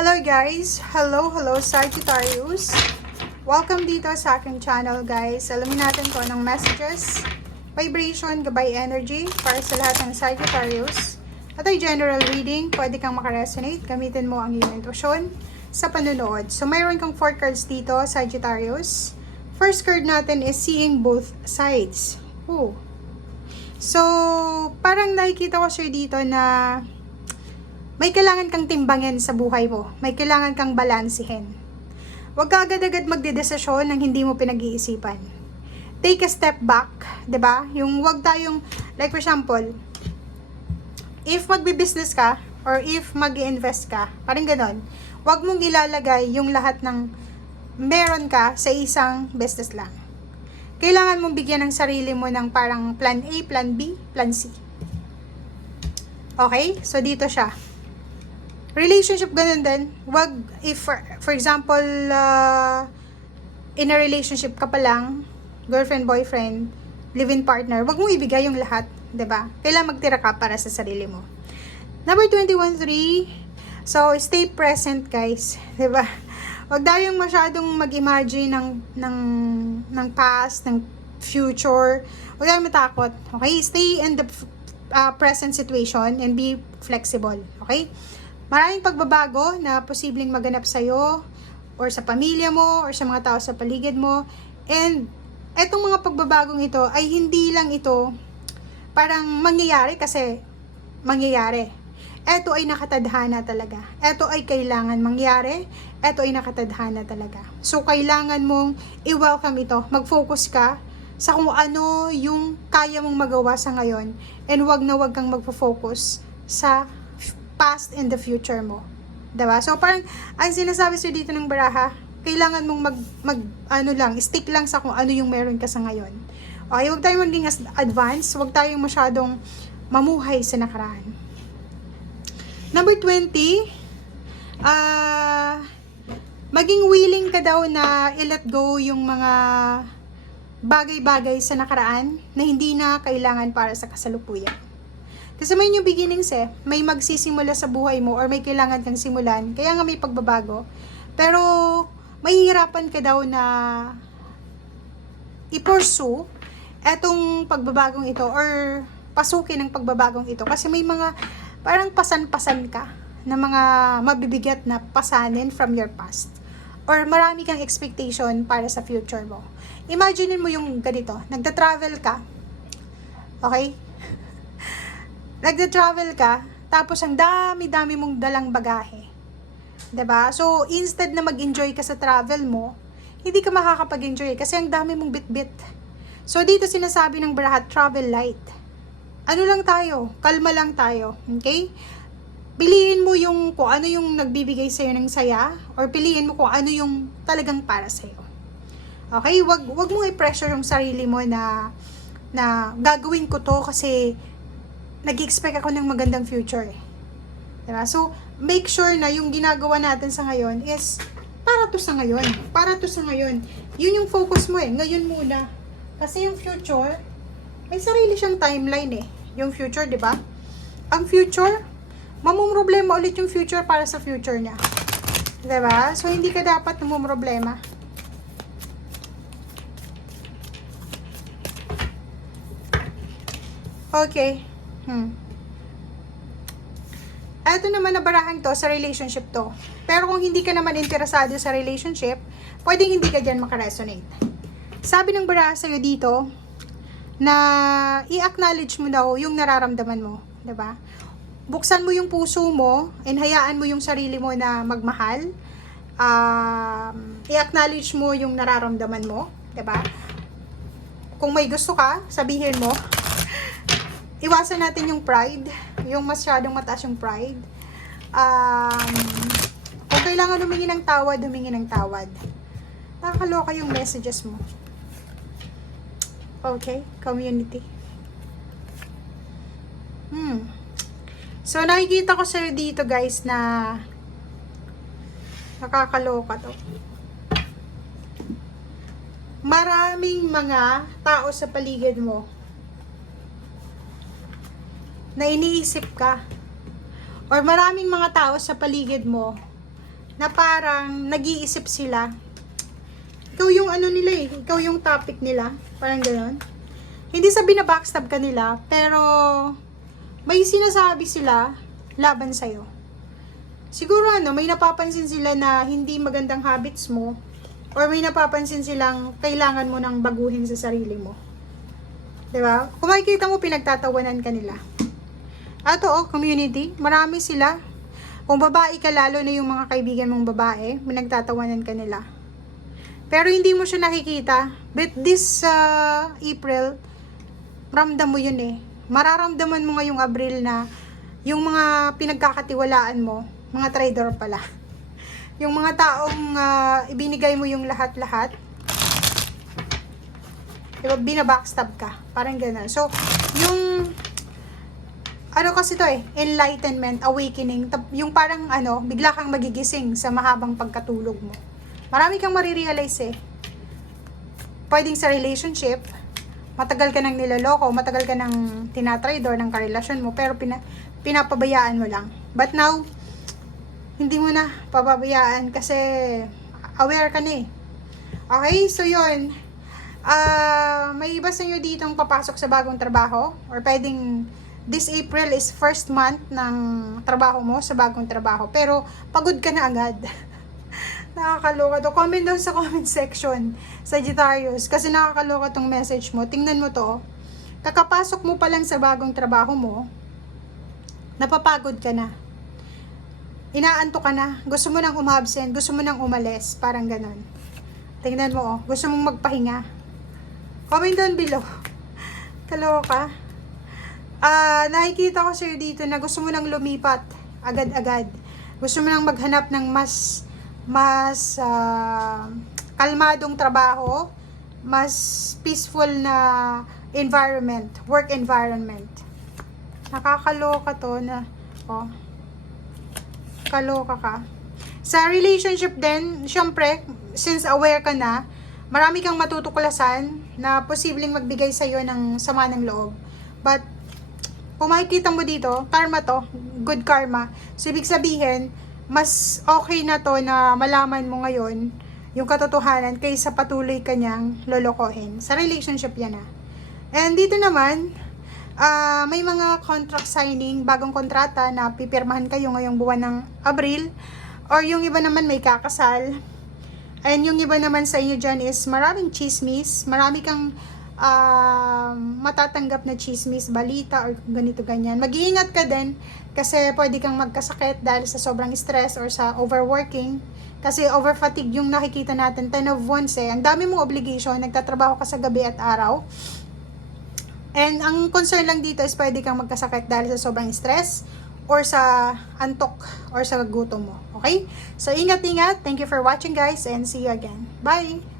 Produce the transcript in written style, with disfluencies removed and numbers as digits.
Hello guys! Hello Sagittarius! Welcome dito sa aking channel guys. Alamin natin ko ng messages, vibration, gabay energy para sa lahat ng Sagittarius. At ay general reading, pwede kang makaresonate. Gamitin mo ang iyong intuition sa panunood. So mayroon kang 4 cards dito, Sagittarius. First card natin is seeing both sides. Ooh. So, parang nakikita ko sa'yo dito na may kailangan kang timbangin sa buhay mo. May kailangan kang balansehin. Huwag ka agad-agad magdedesisyon ng hindi mo pinag-iisipan. Take a step back, 'di ba? Yung wag tayong, like for example, if magbi-business ka or if mag-i-invest ka, parang ganon, wag mong ilalagay yung lahat ng meron ka sa isang business lang. Kailangan mong bigyan ng sarili mo ng parang plan A, plan B, plan C. Okay? So, dito siya. Relationship, ganun din. Wag, if for example, in a relationship ka pa lang, girlfriend, boyfriend, live-in partner, wag mong ibigay yung lahat, 'di ba? Kailangan magtira ka para sa sarili mo. Number 21-3, so stay present guys, 'di ba? Wag tayong masyadong mag-imagine ng past, ng future. Wag tayong matakot, okay? Stay in the present situation and be flexible, okay? Maraming pagbabago na posibleng maganap sa'yo or sa pamilya mo or sa mga tao sa paligid mo. And etong mga pagbabagong ito ay hindi lang ito parang mangyayari kasi mangyayari. Ito ay nakatadhana talaga. Ito ay kailangan mangyari. Ito ay nakatadhana talaga. So, kailangan mong i-welcome ito. Mag-focus ka sa kung ano yung kaya mong magawa sa ngayon. And wag na wag kang mag-focus sa past and the future mo. Diba? So, parang, ang sinasabi sa'yo dito ng baraha, kailangan mong stick lang sa kung ano yung meron ka sa ngayon. Okay, huwag tayong maging advance, huwag tayong masyadong mamuhay sa nakaraan. Number 20, maging willing ka daw na i-let go yung mga bagay-bagay sa nakaraan na hindi na kailangan para sa kasalukuyan. Kasi may new beginnings may magsisimula sa buhay mo or may kailangan kang simulan, kaya nga may pagbabago. Pero, mahihirapan ka daw na i-pursue etong pagbabagong ito or pasukin ang pagbabagong ito. Kasi may mga parang pasan-pasan ka na mga mabibigat na pasanin from your past. Or marami kang expectation para sa future mo. Imagine mo yung ganito, nagda-travel ka, okay? Nagda-travel ka, tapos ang dami-dami mong dalang bagahe. 'Di ba? So, instead na mag-enjoy ka sa travel mo, hindi ka makakapag-enjoy kasi ang dami mong bit-bit. So, dito sinasabi ng baraha, travel light. Ano lang tayo? Kalma lang tayo. Okay? Piliin mo yung kung ano yung nagbibigay sa'yo ng saya or piliin mo kung ano yung talagang para sa'yo. Okay? Wag mong i-pressure yung sarili mo na gagawin ko to kasi nag-expect ako ng magandang future Diba? So, make sure na yung ginagawa natin sa ngayon is para to sa ngayon. Para to sa ngayon. Yun yung focus mo ngayon muna. Kasi yung future, may sarili siyang timeline Yung future, diba? Ang future, mamumroblema ulit yung future para sa future niya. Diba? So, hindi ka dapat namumroblema. Okay. Ito naman na barahan to sa relationship to. Pero kung hindi ka naman interesado sa relationship, pwedeng hindi ka dyan makaresonate. Sabi ng baraha sa'yo dito, na i-acknowledge mo daw yung nararamdaman mo. Diba? Buksan mo yung puso mo, and hayaan mo yung sarili mo na magmahal. I-acknowledge mo yung nararamdaman mo. Diba? Kung may gusto ka, sabihin mo. Iwasan natin yung pride, yung masyadong mataas yung pride. Kung kailangan humingi ng tawad, humingi ng tawad. Nakakaloka yung messages mo. Okay, community. So, nakikita ko sa'yo dito guys na nakakaloka to. Maraming mga tao sa paligid mo na iniisip ka or maraming mga tao sa paligid mo na parang nag-iisip sila. Ikaw yung ano nila eh, ikaw yung topic nila, parang gano'n. Hindi sa binabackstab ka nila, pero may sinasabi sila laban sa'yo. Siguro may napapansin sila na hindi magandang habits mo, or may napapansin silang kailangan mo nang baguhin sa sarili mo. Diba? Kung makikita mo, pinagtatawanan ka nila. At community, marami sila. Kung babae ka, lalo na yung mga kaibigan mong babae, pinagtatawanan ka nila. Pero hindi mo siya nakikita. But this April, ramdam mo yun eh. Mararamdaman mo ngayong Abril na yung mga pinagkakatiwalaan mo, mga traidor pala. Yung mga taong ibinigay mo yung lahat-lahat, diba, binabackstab ka. Parang gano'n. So, yung ano kasi to eh, enlightenment, awakening, yung parang bigla kang magigising sa mahabang pagkatulog mo. Marami kang marirealize eh. Pwedeng sa relationship, matagal ka nang niloloko, matagal ka nang tinatraidor ng karelasyon mo, pero pinapabayaan mo lang. But now, hindi mo na papabayaan kasi aware ka na eh. Okay, so yun. May iba sa inyo ditong papasok sa bagong trabaho, or pwedeng this April is first month ng trabaho mo sa bagong trabaho, pero pagod ka na agad. Nakakaloka to. Comment down sa comment section, Sagittarius, kasi nakakaloka tong message mo. Tingnan mo to. Kakapasok mo pa lang sa bagong trabaho mo, napapagod ka na. Inaanto ka na. Gusto mo nang umabsent, gusto mo nang umalis, parang ganon. Tingnan mo gusto mong magpahinga. Comment down below. Kaloka. Nakikita ko sa'yo dito na gusto mo nang lumipat agad-agad. Gusto mo nang maghanap ng mas kalmadong trabaho, mas peaceful na environment, work environment. Nakakaloka to na, kaloka ka. Sa relationship din, syempre, since aware ka na, marami kang matutuklasan na posibleng magbigay sa'yo ng sama ng loob. But, kung makikita mo dito, karma to, good karma. So, ibig sabihin, mas okay na to na malaman mo ngayon yung katotohanan kaysa patuloy kanyang lolokohin. Sa relationship yan And dito naman, may mga contract signing, bagong kontrata na pipirmahan kayo ngayong buwan ng Abril, or yung iba naman may kakasal. And yung iba naman sa inyo dyan is maraming chismis, marami kang matatanggap na chismis, balita, or ganito ganyan. Mag-iingat ka din kasi pwede kang magkasakit dahil sa sobrang stress or sa overworking. Kasi overfatigue yung nakikita natin, 10 of Wands eh. Ang dami mong obligation, nagtatrabaho ka sa gabi at araw. And ang concern lang dito is pwede kang magkasakit dahil sa sobrang stress or sa antok or sa gutom mo. Okay? So, ingat-ingat. Thank you for watching guys and see you again. Bye!